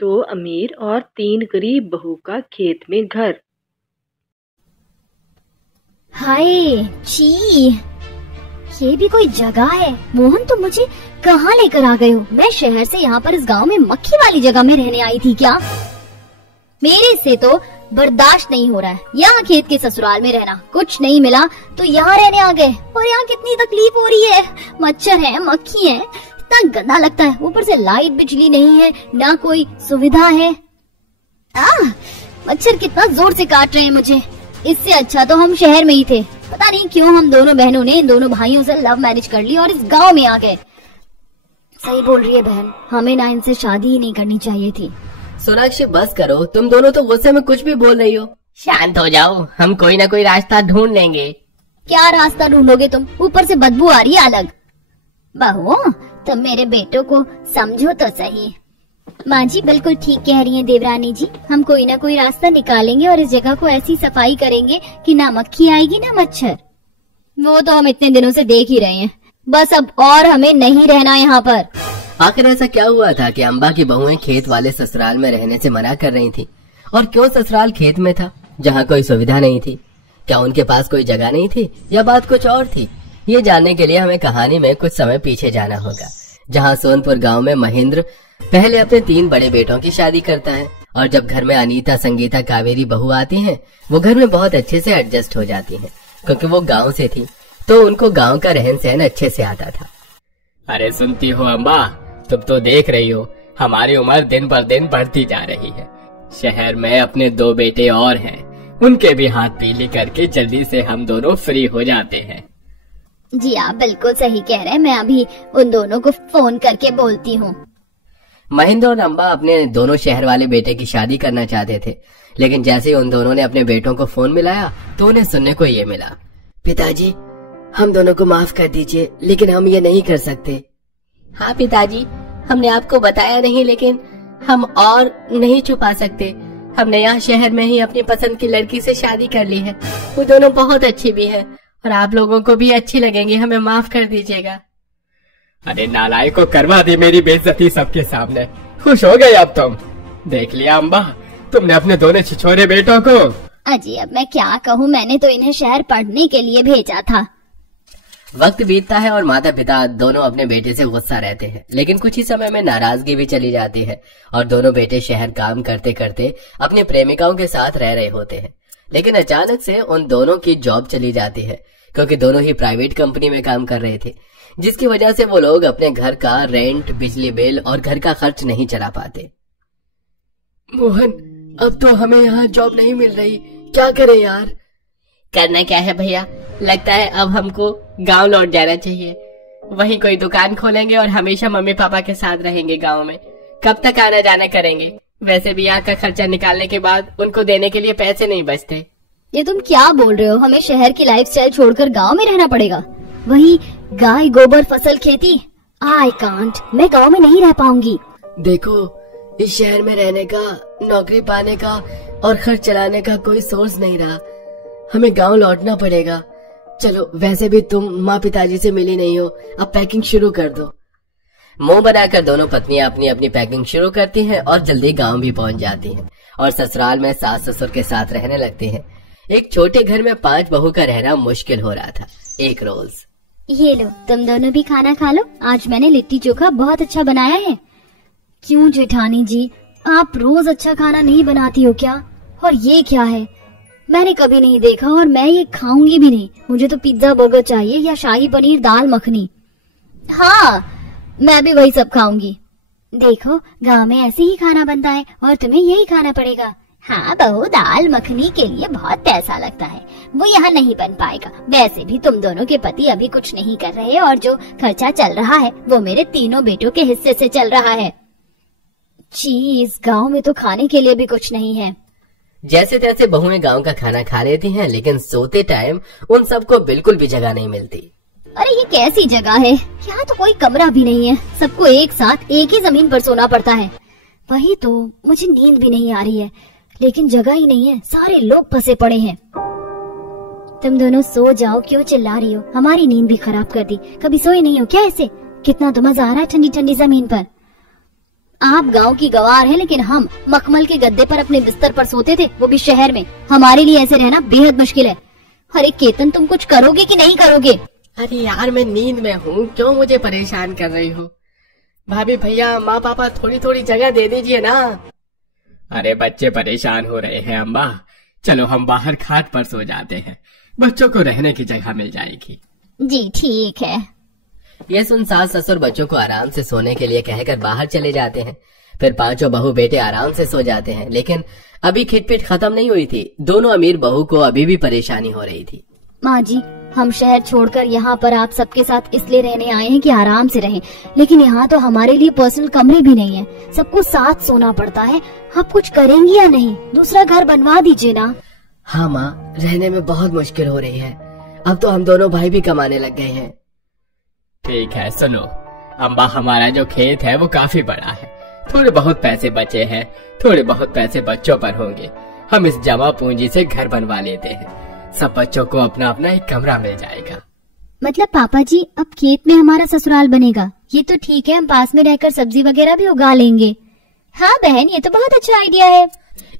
2 अमीर और 3 गरीब बहू का खेत में घर। हाय छी, ये भी कोई जगह है? मोहन, तुम मुझे कहाँ लेकर आ गए हो? मैं शहर से यहाँ पर इस गांव में मक्खी वाली जगह में रहने आई थी क्या? मेरे से तो बर्दाश्त नहीं हो रहा है यहाँ खेत के ससुराल में रहना। कुछ नहीं मिला तो यहाँ रहने आ गए, और यहाँ कितनी तकलीफ हो रही है। मच्छर है, मक्खी है, इतना गंदा लगता है। ऊपर से लाइट बिजली नहीं है, ना कोई सुविधा है। मच्छर कितना जोर से काट रहे हैं मुझे। इससे अच्छा तो हम शहर में ही थे। पता नहीं क्यों हम दोनों बहनों ने इन दोनों भाइयों से लव मैरिज कर ली और इस गांव में आ गए। सही बोल रही है बहन, हमें ना इनसे शादी ही नहीं करनी चाहिए थी। सोनाक्षी बस करो, तुम दोनों तो गुस्से में कुछ भी बोल रही हो। शांत हो जाओ, हम कोई ना कोई रास्ता ढूंढ लेंगे। क्या रास्ता ढूंढोगे तुम? ऊपर से बदबू आ रही है अलग। बहू, तुम मेरे बेटों को समझो तो सही। माँ जी बिल्कुल ठीक कह रही हैं देवरानी जी, हम कोई ना कोई रास्ता निकालेंगे और इस जगह को ऐसी सफाई करेंगे कि ना मक्खी आएगी ना मच्छर। वो तो हम इतने दिनों से देख ही रहे हैं। बस अब और हमें नहीं रहना यहाँ पर। आखिर ऐसा क्या हुआ था कि अम्बा की बहुएं खेत वाले ससुराल में रहने से मना कर रही थी? और क्यों ससुराल खेत में था जहाँ कोई सुविधा नहीं थी? क्या उनके पास कोई जगह नहीं थी या बात कुछ और थी? ये जानने के लिए हमें कहानी में कुछ समय पीछे जाना होगा, जहाँ सोनपुर गाँव में महेंद्र पहले अपने 3 बड़े बेटों की शादी करता है, और जब घर में अनीता, संगीता, कावेरी बहू आती हैं, वो घर में बहुत अच्छे से एडजस्ट हो जाती हैं, क्योंकि वो गांव से थी तो उनको गांव का रहन सहन अच्छे से आता था। अरे सुनती हो अम्बा, तुम तो देख रही हो हमारी उम्र दिन पर दिन बढ़ती जा रही है। शहर में अपने 2 बेटे और हैं, उनके भी हाथ पीली करके जल्दी से हम दोनों फ्री हो जाते हैं। जी आप बिल्कुल सही कह रहे हैं, मैं अभी उन दोनों को फोन करके बोलती हूँ। महेंद्र और अम्बा अपने दोनों शहर वाले बेटे की शादी करना चाहते थे, लेकिन जैसे ही उन दोनों ने अपने बेटों को फोन मिलाया तो उन्हें सुनने को ये मिला, पिताजी हम दोनों को माफ कर दीजिए, लेकिन हम ये नहीं कर सकते। हाँ पिताजी, हमने आपको बताया नहीं, लेकिन हम और नहीं छुपा सकते। हमने यहाँ शहर में ही अपनी पसंद की लड़की से शादी कर ली है। वो दोनों बहुत अच्छी भी है और आप लोगों को भी अच्छी लगेंगी, हमें माफ कर दीजिएगा। अरे नालायक को करवा दी मेरी बेइज्जती सबके सामने। खुश हो गए अब तुम? देख लिया अम्बा, तुमने अपने दोनों छिछोरे बेटों को। अजी अब मैं क्या कहूँ, मैंने तो इन्हें शहर पढ़ने के लिए भेजा था। वक्त बीतता है और माता पिता दोनों अपने बेटे से गुस्सा रहते हैं, लेकिन कुछ ही समय में नाराजगी भी चली जाती है और दोनों बेटे शहर काम करते करते अपनी प्रेमिकाओं के साथ रह रहे होते हैं। लेकिन अचानक से उन दोनों की जॉब चली जाती है, क्योंकि दोनों ही प्राइवेट कंपनी में काम कर रहे थे, जिसकी वजह से वो लोग अपने घर का रेंट, बिजली बिल और घर का खर्च नहीं चला पाते। मोहन, अब तो हमें यहाँ जॉब नहीं मिल रही, क्या करें यार? करना क्या है भैया, लगता है अब हमको गांव लौट जाना चाहिए। वहीं कोई दुकान खोलेंगे और हमेशा मम्मी पापा के साथ रहेंगे गांव में। कब तक आना जाना करेंगे? वैसे भी यहाँ का खर्चा निकालने के बाद उनको देने के लिए पैसे नहीं बचते। ये तुम क्या बोल रहे हो? हमें शहर की लाइफस्टाइल छोड़कर गांव में रहना पड़ेगा, वही गाय गोबर फसल खेती। आई कांट, मैं गांव में नहीं रह पाऊंगी। देखो, इस शहर में रहने का, नौकरी पाने का और खर्च चलाने का कोई सोर्स नहीं रहा, हमें गांव लौटना पड़ेगा। चलो, वैसे भी तुम माँ पिताजी से मिली नहीं हो, अब पैकिंग शुरू कर दो। मुंह बनाकर दोनों पत्नियां अपनी अपनी पैकिंग शुरू करती हैं और जल्दी गांव भी पहुंच जाती हैं और ससुराल में सास ससुर के साथ रहने लगती हैं। एक छोटे घर में 5 बहू का रहना मुश्किल हो रहा था। एक रोज, ये लो, तुम दोनों भी खाना खा लो, आज मैंने लिट्टी चोखा बहुत अच्छा बनाया है। क्यों जेठानी जी, आप रोज अच्छा खाना नहीं बनाती हो क्या? और ये क्या है? मैंने कभी नहीं देखा और मैं ये खाऊंगी भी नहीं। मुझे तो पिज्जा बर्गर चाहिए या शाही पनीर दाल मखनी। हाँ, मैं भी वही सब खाऊंगी। देखो, गांव में ऐसे ही खाना बनता है और तुम्हें यही खाना पड़ेगा। हाँ बहू, दाल मखनी के लिए बहुत पैसा लगता है, वो यहाँ नहीं बन पाएगा। वैसे भी तुम दोनों के पति अभी कुछ नहीं कर रहे और जो खर्चा चल रहा है वो मेरे तीनों बेटों के हिस्से से चल रहा है। इस गांव में तो खाने के लिए भी कुछ नहीं है। जैसे तैसे बहुएं गांव का खाना खा लेती हैं, लेकिन सोते टाइम उन सबको बिल्कुल भी जगह नहीं मिलती। अरे ये कैसी जगह है? यहाँ तो कोई कमरा भी नहीं है, सबको एक साथ एक ही जमीन पर सोना पड़ता है। वही तो, मुझे नींद भी नहीं आ रही है, लेकिन जगह ही नहीं है, सारे लोग फंसे पड़े हैं। तुम दोनों सो जाओ, क्यों चिल्ला रही हो? हमारी नींद भी खराब कर दी। कभी सोए नहीं हो क्या ऐसे? कितना तो मजा आ रहा है ठंडी ठंडी जमीन पर। आप गांव की गवार हैं, लेकिन हम मखमल के गद्दे पर अपने बिस्तर पर सोते थे, वो भी शहर में। हमारे लिए ऐसे रहना बेहद मुश्किल है। अरे केतन, तुम कुछ करोगे कि नहीं करोगे? अरे यार, मैं नींद में हूँ, क्यों मुझे परेशान कर रही हो? भाभी भैया, माँ पापा, थोड़ी थोड़ी जगह दे दीजिए ना। अरे बच्चे परेशान हो रहे हैं अम्बा, चलो हम बाहर खाट पर सो जाते हैं, बच्चों को रहने की जगह मिल जाएगी। जी ठीक है। ये सुन सास ससुर बच्चों को आराम से सोने के लिए कहकर बाहर चले जाते हैं। फिर पांचों बहू बेटे आराम से सो जाते हैं। लेकिन अभी खिटपिट खत्म नहीं हुई थी। दोनों अमीर बहू को अभी भी परेशानी हो रही थी। माँ जी, हम शहर छोड़कर यहाँ पर आप सबके साथ इसलिए रहने आए हैं कि आराम से रहें, लेकिन यहाँ तो हमारे लिए पर्सनल कमरे भी नहीं है, सबको साथ सोना पड़ता है। आप कुछ करेंगी या नहीं? दूसरा घर बनवा दीजिए ना। हाँ माँ, रहने में बहुत मुश्किल हो रही है। अब तो हम दोनों भाई भी कमाने लग गए हैं। ठीक है, सुनो अम्बा, हमारा जो खेत है वो काफी बड़ा है, थोड़े बहुत पैसे बचे हैं, थोड़े बहुत पैसे बच्चों पर होंगे। हम इस जमा पूंजी से घर बनवा लेते हैं, सब बच्चों को अपना अपना एक कमरा मिल जाएगा। मतलब पापा जी, अब खेत में हमारा ससुराल बनेगा? ये तो ठीक है, हम पास में रहकर सब्जी वगैरह भी उगा लेंगे। हाँ बहन, ये तो बहुत अच्छा आइडिया है।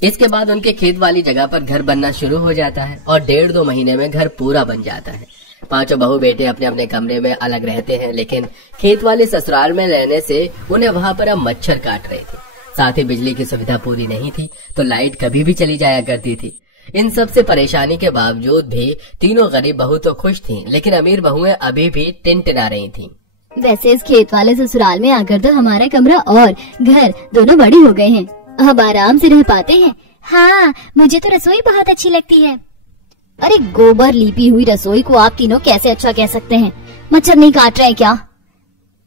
इसके बाद उनके खेत वाली जगह पर घर बनना शुरू हो जाता है और 1.5-2 महीने में घर पूरा बन जाता है। पांचों बहू बेटे अपने अपने कमरे में अलग रहते हैं, लेकिन खेत वाले ससुराल में रहने से उन्हें वहाँ पर अब मच्छर काट रहे थे। साथ ही बिजली की सुविधा पूरी नहीं थी, तो लाइट कभी भी चली जाया करती थी। इन सब से परेशानी के बावजूद भी तीनों गरीब बहू तो खुश थीं, लेकिन अमीर बहुएं अभी भी टिनटिना रही थीं। वैसे इस खेत वाले ससुराल में आकर तो हमारा कमरा और घर दोनों बड़े हो गए हैं, अब आराम से रह पाते हैं। हाँ, मुझे तो रसोई बहुत अच्छी लगती है। अरे गोबर लीपी हुई रसोई को आप तीनों कैसे अच्छा कह सकते हैं? मच्छर नहीं काट रहे क्या?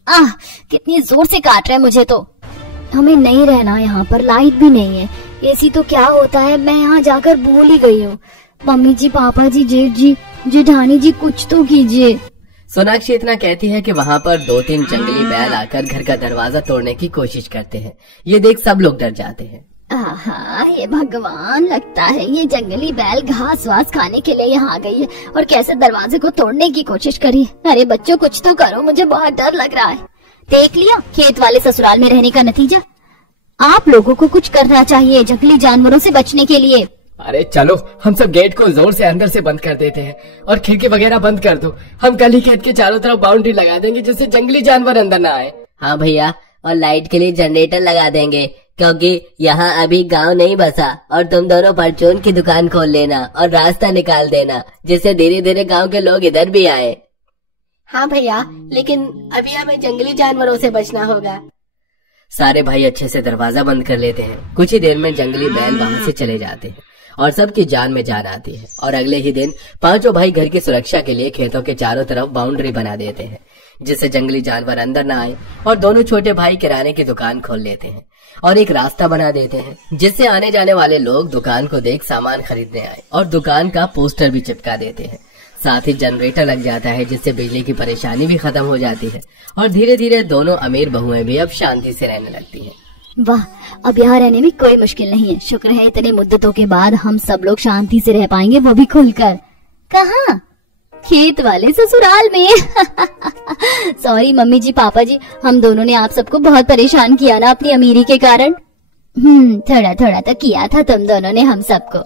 आह, कितनी जोर से काट रहे हैं मुझे तो। हमें नहीं रहना यहाँ पर, लाइट भी नहीं है, एसी तो क्या होता है मैं यहाँ जाकर भूल ही गई हूँ। मम्मी जी, पापा जी, जेठ जी, जेठानी जी, कुछ तो कीजिए। सोनाक्षी इतना कहती है कि वहाँ पर 2-3 जंगली बैल आकर घर का दरवाजा तोड़ने की कोशिश करते हैं। ये देख सब लोग डर जाते हैं। आहा, ये भगवान, लगता है ये जंगली बैल घास वास खाने के लिए यहाँ आ गई है और कैसे दरवाजे को तोड़ने की कोशिश करी। अरे बच्चों, कुछ तो करो, मुझे बहुत डर लग रहा है। देख लिया खेत वाले ससुराल में रहने का नतीजा। आप लोगों को कुछ करना चाहिए जंगली जानवरों से बचने के लिए। अरे चलो, हम सब गेट को जोर से अंदर से बंद कर देते हैं और खिड़की वगैरह बंद कर दो। हम कल ही खेत के चारों तरफ बाउंड्री लगा देंगे जिससे जंगली जानवर अंदर ना आए। हाँ भैया, और लाइट के लिए जनरेटर लगा देंगे, क्योंकि यहाँ अभी गांव नहीं बसा। और तुम दोनों परचून की दुकान खोल लेना और रास्ता निकाल देना, जिससे धीरे धीरे गांव के लोग इधर भी आए। हाँ भैया, लेकिन अभी हमें जंगली जानवरों से बचना होगा। सारे भाई अच्छे से दरवाजा बंद कर लेते हैं। कुछ ही देर में जंगली बैल वहाँ से चले जाते हैं और सबकी जान में जान आती है। और अगले ही दिन पांचों भाई घर की सुरक्षा के लिए खेतों के चारों तरफ बाउंड्री बना देते हैं, जिससे जंगली जानवर अंदर न आए। और दोनों छोटे भाई किराने की दुकान खोल लेते हैं और एक रास्ता बना देते हैं, जिससे आने जाने वाले लोग दुकान को देख सामान खरीदने आए। और दुकान का पोस्टर भी चिपका देते हैं। साथ ही जनरेटर लग जाता है, जिससे बिजली की परेशानी भी खत्म हो जाती है। और धीरे धीरे दोनों अमीर बहुएं भी अब शांति से रहने लगती हैं। वाह, अब यहाँ रहने में कोई मुश्किल नहीं है। शुक्र है इतने मुद्दतों के बाद हम सब लोग शांति से रह पाएंगे, वो भी खुलकर। कहाँ? खेत वाले ससुराल में। सॉरी मम्मी जी, पापा जी, हम दोनों ने आप सबको बहुत परेशान किया ना अपनी अमीरी के कारण। थोड़ा थोड़ा तो किया था तुम दोनों ने हम सबको,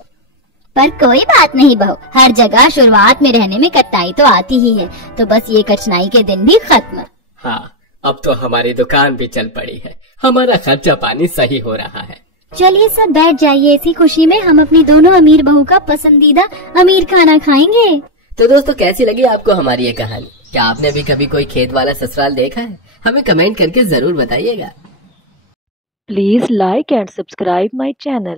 पर कोई बात नहीं बहू, हर जगह शुरुआत में रहने में कठिनाई तो आती ही है, तो बस ये कठिनाई के दिन भी खत्म। हाँ, अब तो हमारी दुकान भी चल पड़ी है, हमारा खर्चा पानी सही हो रहा है। चलिए सब बैठ जाइए, इसी खुशी में हम अपनी दोनों अमीर बहू का पसंदीदा अमीर खाना खाएंगे। तो दोस्तों, कैसी लगी आपको हमारी ये कहानी? क्या आपने भी कभी कोई खेत वाला ससुराल देखा है? हमें कमेंट करके जरूर बताइएगा। Please like and subscribe my channel.